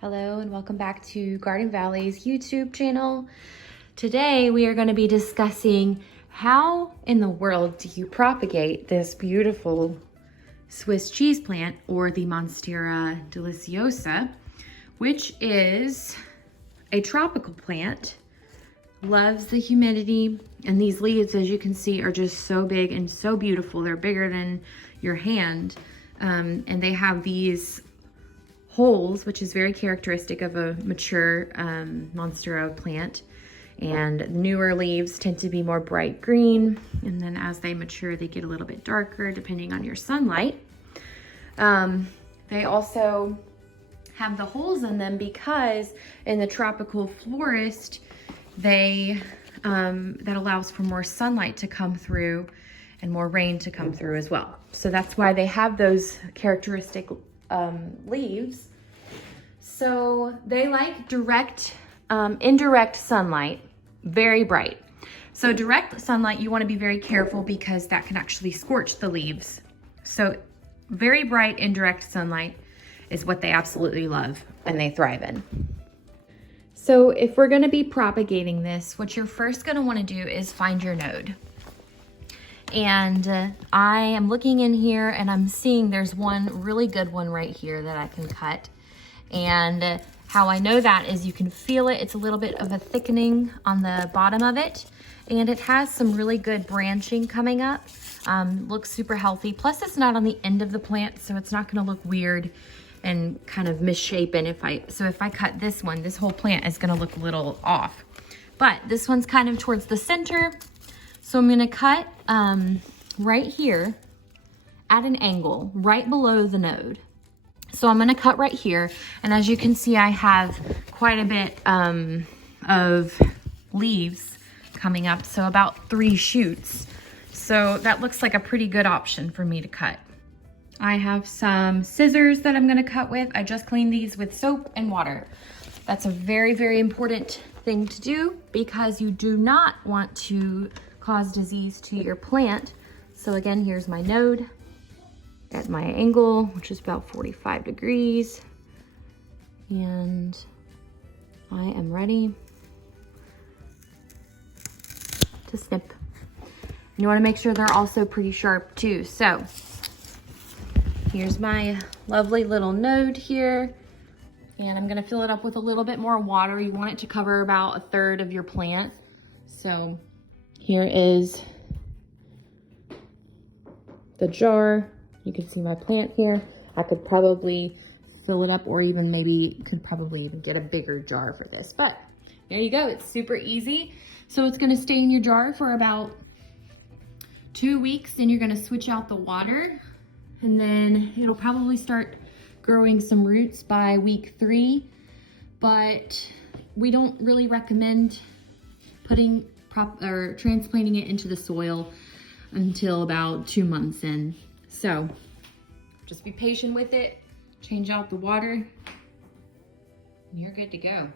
Hello and welcome back to Garden Valley's YouTube channel. Today we are going to be discussing how in the world do you propagate this beautiful Swiss cheese plant, or the Monstera Deliciosa, which is a tropical plant, loves the humidity, and these leaves, as you can see, are just so big and so beautiful. They're bigger than your hand, and they have these holes, which is very characteristic of a mature Monstera plant. And newer leaves tend to be more bright green, and then as they mature, they get a little bit darker depending on your sunlight. They also have the holes in them because in the tropical forest, that allows for more sunlight to come through and more rain to come through as well. So that's why they have those characteristic leaves. So they like indirect sunlight, very bright. So direct sunlight, you want to be very careful because that can actually scorch the leaves. So very bright indirect sunlight is what they absolutely love and they thrive in. So if we're going to be propagating this, what you're first going to want to do is find your node. And I am looking in here and I'm seeing there's one really good one right here that I can cut. And how I know that is you can feel it. It's a little bit of a thickening on the bottom of it. And it has some really good branching coming up. Looks super healthy. Plus it's not on the end of the plant, so it's not gonna look weird and kind of misshapen if I cut this one, this whole plant is gonna look a little off. But this one's kind of towards the center. So I'm gonna cut right here at an angle, right below the node. So I'm gonna cut right here, and as you can see, I have quite a bit of leaves coming up, so about 3 shoots. So that looks like a pretty good option for me to cut. I have some scissors that I'm gonna cut with. I just cleaned these with soap and water. That's a very, very important thing to do because you do not want to cause disease to your plant. So again, here's my node at my angle, which is about 45 degrees. And I am ready to snip. And you wanna make sure they're also pretty sharp too. So here's my lovely little node here. And I'm gonna fill it up with a little bit more water. You want it to cover about 1/3 of your plant. So here is the jar. You can see my plant here. I could probably fill it up, or even maybe could probably even get a bigger jar for this. But there you go, it's super easy. So it's gonna stay in your jar for about 2 weeks, then you're gonna switch out the water, and then it'll probably start growing some roots by week 3. But we don't really recommend transplanting it into the soil until about 2 months in. So just be patient with it, change out the water, and you're good to go.